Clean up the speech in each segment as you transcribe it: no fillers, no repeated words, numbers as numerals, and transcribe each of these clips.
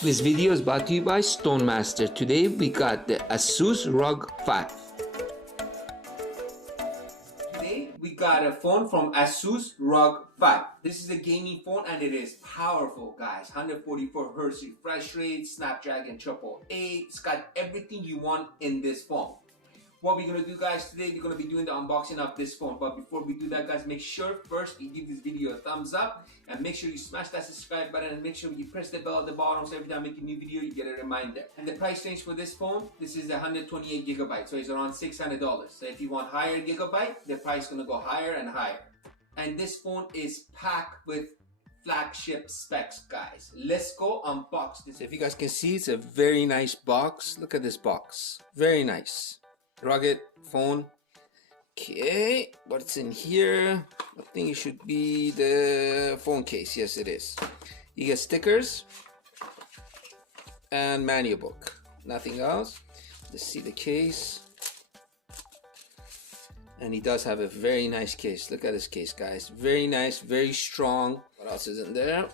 This video is brought to you by Stonemaster. Today we got the ASUS ROG 5. Today we got a phone from ASUS ROG 5. This is a gaming phone and it is powerful, guys. 144Hz refresh rate, Snapdragon 888. It's got everything you want in this phone. What we're going to do, guys, today we're going to be doing the unboxing of this phone. But before we do that, guys, make sure first you give this video a thumbs up and make sure you smash that subscribe button and make sure you press the bell at the bottom so every time I make a new video you get a reminder. And the price range for this phone, this is 128 gigabytes, so it's around $600. So if you want higher gigabyte, the price is going to go higher and higher. And this phone is packed with flagship specs, guys. Let's go unbox this. If you guys can see, it's a very nice box. Look at this box, very nice. Rugged phone. Okay, what's in here? I think it should be the phone case. Yes, it is. You get stickers and manual book. Nothing else. Let's see the case. And he does have a very nice case. Look at this case, guys. Very nice, very strong. What else is in there?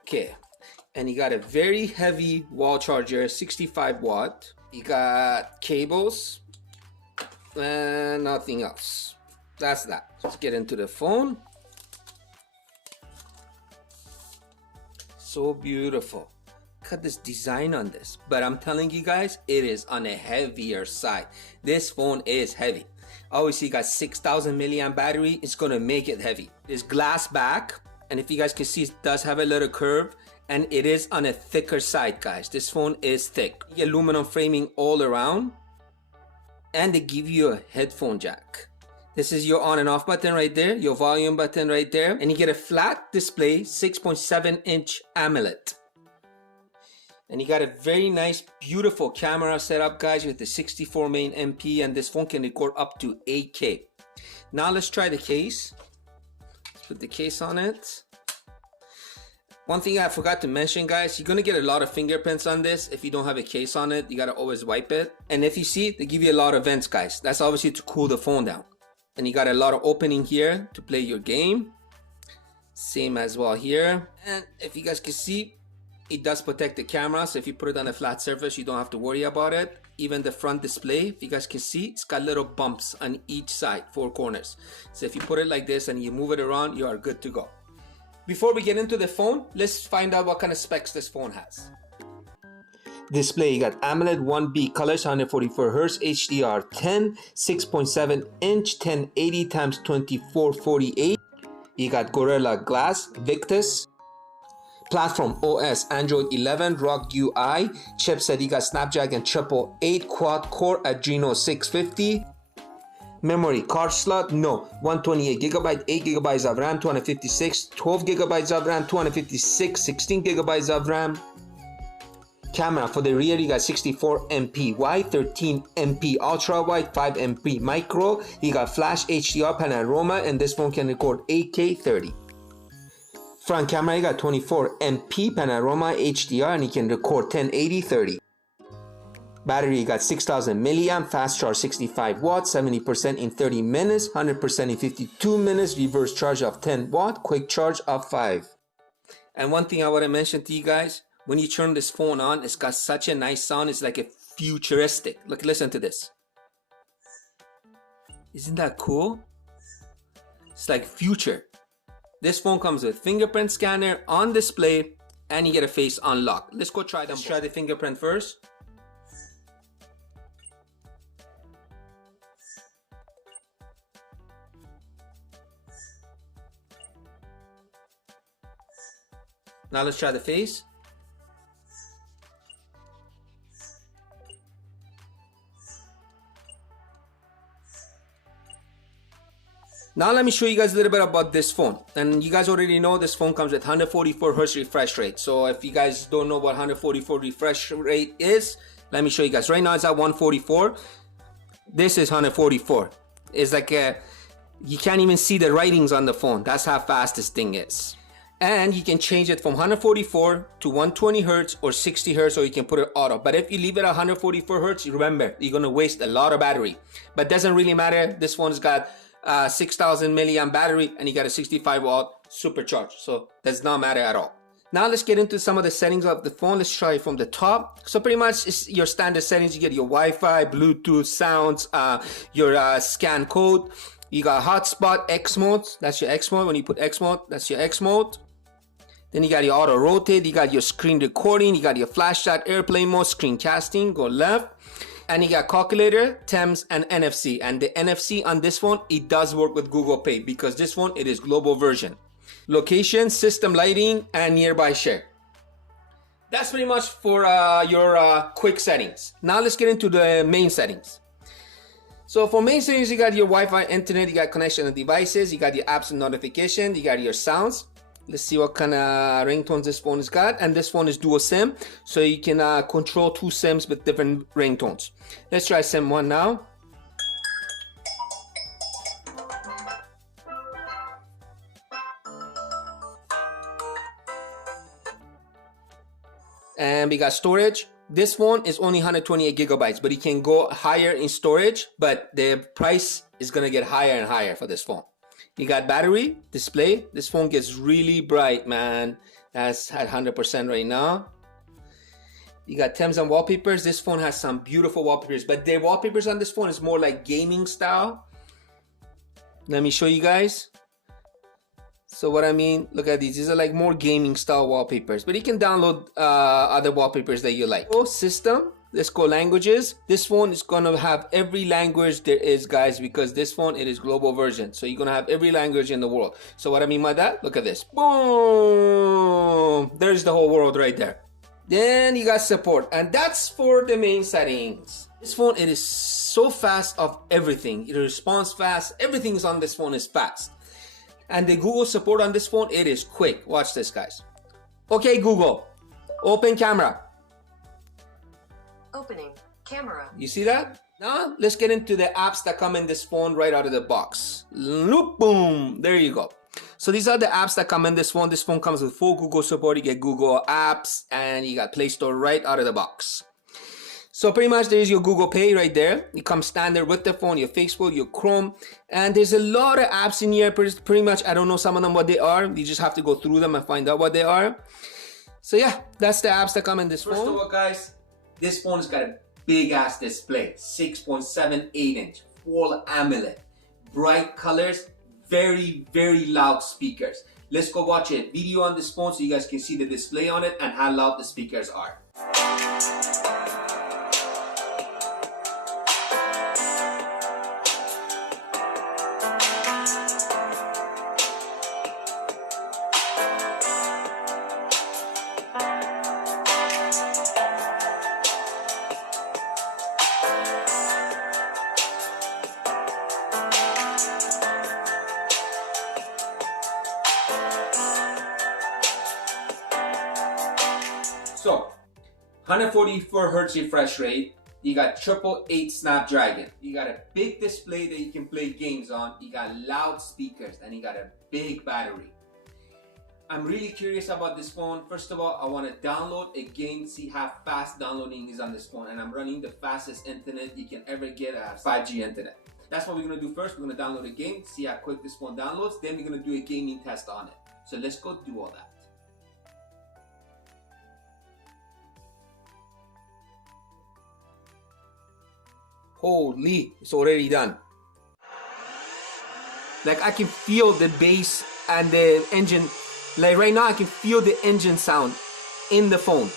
Okay. And you got a very heavy wall charger, 65 watt. You got cables and nothing else. That's that. Let's get into the phone. So beautiful. Look at this design on this. But I'm telling you guys, it is on a heavier side. This phone is heavy. Obviously, you got 6,000 milliamp battery. It's gonna make it heavy. There's glass back, and if you guys can see, it does have a little curve. And it is on a thicker side, guys. This phone is thick. You get aluminum framing all around. And they give you a headphone jack. This is your on and off button right there. Your volume button right there. And you get a flat display, 6.7-inch AMOLED. And you got a very nice, beautiful camera setup, guys, with the 64 main MP. And this phone can record up to 8K. Now let's try the case. Let's put the case on it. One thing I forgot to mention, guys, you're gonna get a lot of fingerprints on this. If you don't have a case on it, you gotta always wipe it. And if you see, they give you a lot of vents, guys. That's obviously to cool the phone down. And you got a lot of opening here to play your game. Same as well here. And if you guys can see, it does protect the camera. So if you put it on a flat surface, you don't have to worry about it. Even the front display, if you guys can see, it's got little bumps on each side, 4 corners. So if you put it like this and you move it around, you are good to go. Before we get into the phone, let's find out what kind of specs this phone has. Display, you got AMOLED 1B colors, 144Hz, HDR10, 6.7-inch, 1080x2448. You got Gorilla Glass, Victus. Platform OS, Android 11, ROG UI. Chipset, you got Snapdragon 888, quad-core Adreno 650. Memory card slot, no. 128 gigabyte, 8 gigabytes of RAM, 256, 12 gigabytes of RAM, 256, 16 gigabytes of RAM. Camera for the rear, you got 64 MP wide, 13 MP ultra wide, 5 MP micro. You got flash HDR panorama, and this phone can record 8K 30. Front camera, you got 24 MP panorama HDR, and you can record 1080 30. Battery, you got 6,000 milliamp, fast charge 65 watts, 70% in 30 minutes, 100% in 52 minutes, reverse charge of 10 watt, quick charge of 5. And one thing I want to mention to you guys, when you turn this phone on, it's got such a nice sound. It's like a futuristic. Look, listen to this. Isn't that cool? It's like future. This phone comes with fingerprint scanner on display, and you get a face unlock. Let's go try them. Let's try the fingerprint first. Now let's try the face. Now let me show you guys a little bit about this phone. And you guys already know this phone comes with 144Hz refresh rate. So if you guys don't know what 144 refresh rate is, let me show you guys. Right now it's at 144. This is 144. It's like you can't even see the writings on the phone. That's how fast this thing is. And you can change it from 144 to 120 Hz or 60 Hz, or you can put it auto. But if you leave it at 144 Hz, remember, you're gonna waste a lot of battery. But doesn't really matter. This one's got 6,000 milliamp battery, and you got a 65 watt supercharged, so does not matter at all. Now let's get into some of the settings of the phone. Let's try from the top. So pretty much it's your standard settings. You get your Wi-Fi, Bluetooth, sounds, your scan code. You got hotspot, X mode. That's your X mode. When you put X mode, that's your X mode. Then you got your auto rotate. You got your screen recording. You got your flash shot, airplane mode, screen casting. Go left. And you got calculator, Thames, and NFC. And the NFC on this phone, it does work with Google Pay because this one, it is global version. Location, system lighting, and nearby share. That's pretty much for your quick settings. Now let's get into the main settings. So for main settings, you got your Wi-Fi, internet, you got connection and devices, you got your apps and notifications, you got your sounds. Let's see what kind of ringtones this phone has got. And this phone is dual SIM, so you can control 2 SIMs with different ringtones. Let's try SIM 1 now. And we got storage. This phone is only 128 gigabytes, but it can go higher in storage, but the price is gonna get higher and higher for this phone. You got battery, display. This phone gets really bright, man. That's at 100% right now. You got Thames and wallpapers. This phone has some beautiful wallpapers, but the wallpapers on this phone is more like gaming style. Let me show you guys. So what I mean, look at these are like more gaming style wallpapers, but you can download other wallpapers that you like. Oh, system, let's go languages. This phone is gonna have every language there is, guys, because this phone, it is global version. So you're gonna have every language in the world. So what I mean by that, look at this, boom, there's the whole world right there. Then you got support, and that's for the main settings. This phone, it is so fast of everything. It responds fast, everything is on this phone is fast. And the Google support on this phone, it is quick. Watch this, guys. Okay, Google, open camera. Opening camera. You see that? Now, let's get into the apps that come in this phone right out of the box. Loop, boom, there you go. So these are the apps that come in this phone. This phone comes with full Google support. You get Google Apps, and you got Play Store right out of the box. So pretty much there's your Google Pay right there. It comes standard with the phone, your Facebook, your Chrome, and there's a lot of apps in here. Pretty much, I don't know some of them what they are. You just have to go through them and find out what they are. So yeah, that's the apps that come in this phone. First of all, guys, this phone has got a big ass display, 6.78 inch, full AMOLED, bright colors, very, very loud speakers. Let's go watch a video on this phone so you guys can see the display on it and how loud the speakers are. So, 144 Hz refresh rate, you got 888 Snapdragon, you got a big display that you can play games on, you got loud speakers, and you got a big battery. I'm really curious about this phone. First of all, I want to download a game, see how fast downloading is on this phone, and I'm running the fastest internet you can ever get at 5G internet. That's what we're going to do first. We're going to download a game, see how quick this phone downloads, then we're going to do a gaming test on it. So let's go do all that. Holy, it's already done. Like I can feel the bass and the engine. Like right now I can feel the engine sound in the phone.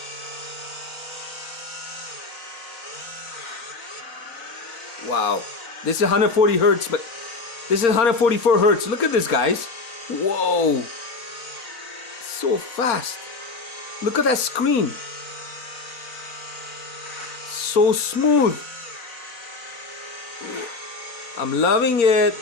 Wow. This is 140 Hertz, but this is 144 Hertz. Look at this, guys. Whoa. So fast. Look at that screen. So smooth. I'm loving it.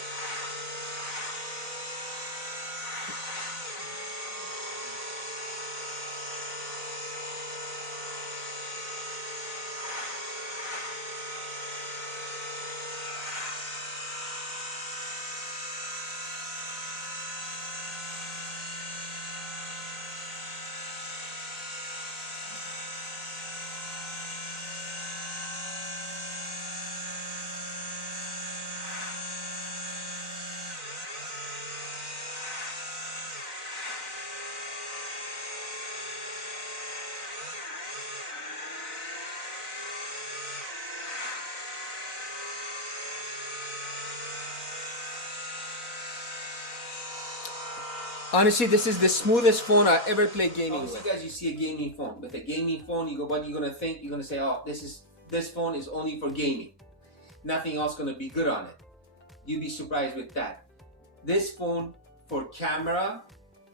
Honestly, this is the smoothest phone I ever played gaming with. Guys, you see a gaming phone. With a gaming phone, you go, what are you gonna think? You're gonna say, oh, this phone is only for gaming. Nothing else gonna be good on it. You'd be surprised with that. This phone for camera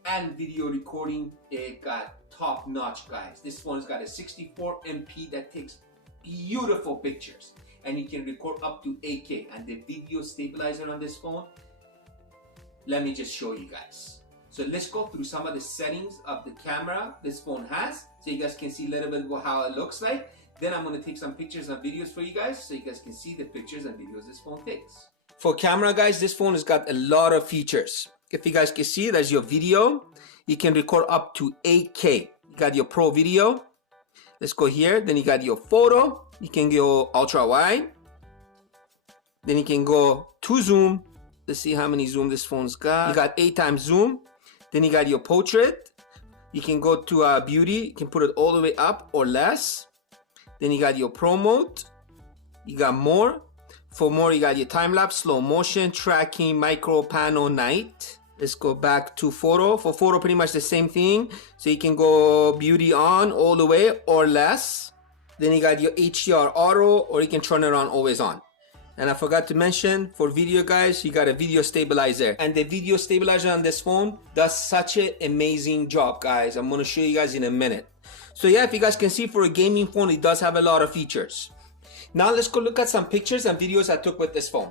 and video recording, it got top notch, guys. This phone's got a 64 MP that takes beautiful pictures, and you can record up to 8K. And the video stabilizer on this phone, let me just show you guys. So let's go through some of the settings of the camera this phone has, so you guys can see a little bit of how it looks like. Then I'm going to take some pictures and videos for you guys, so you guys can see the pictures and videos this phone takes. For camera, guys, this phone has got a lot of features. If you guys can see, there's your video. You can record up to 8K. You got your pro video. Let's go here. Then you got your photo. You can go ultra wide. Then you can go to zoom. Let's see how many zoom this phone's got. You got 8 times zoom. Then you got your portrait. You can go to beauty. You can put it all the way up or less. Then you got your pro mode. You got more. For more, you got your time lapse, slow motion, tracking, micro, panel, night. Let's go back to photo. For photo, pretty much the same thing. So you can go beauty on all the way or less. Then you got your HDR auto, or you can turn it on always on. And I forgot to mention, for video, guys, you got a video stabilizer. And the video stabilizer on this phone does such an amazing job, guys. I'm gonna show you guys in a minute. So yeah, if you guys can see, for a gaming phone, it does have a lot of features. Now let's go look at some pictures and videos I took with this phone.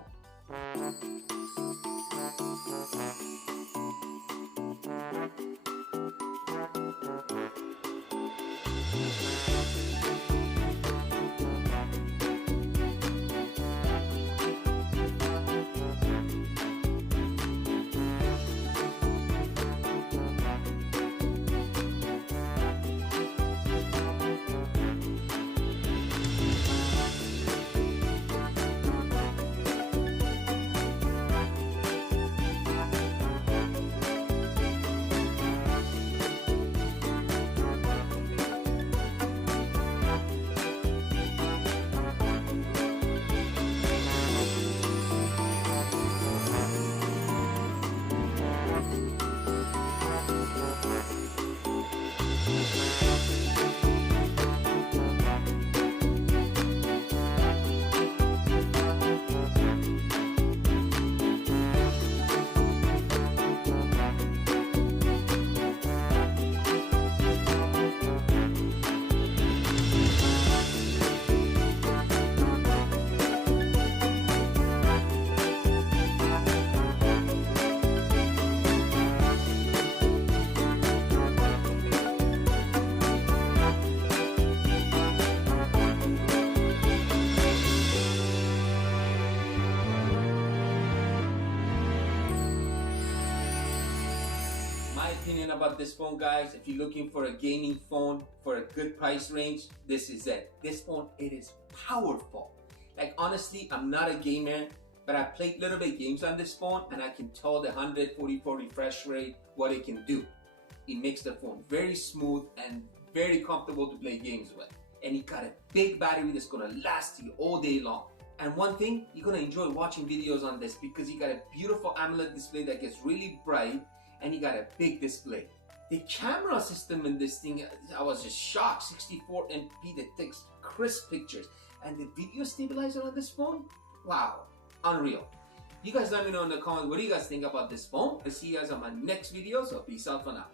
Opinion about this phone, guys, if you're looking for a gaming phone for a good price range, this is it. This phone, it is powerful. Like, honestly, I'm not a gamer, but I played a little bit games on this phone, and I can tell the 144 refresh rate what it can do. It makes the phone very smooth and very comfortable to play games with. And it got a big battery that's gonna last you all day long. And one thing, you're gonna enjoy watching videos on this because you got a beautiful AMOLED display that gets really bright, and you got a big display. The camera system in this thing, I was just shocked. 64 MP that takes crisp pictures. And the video stabilizer on this phone, wow, unreal. You guys let me know in the comments, what do you guys think about this phone? I'll see you guys on my next video, so peace out for now.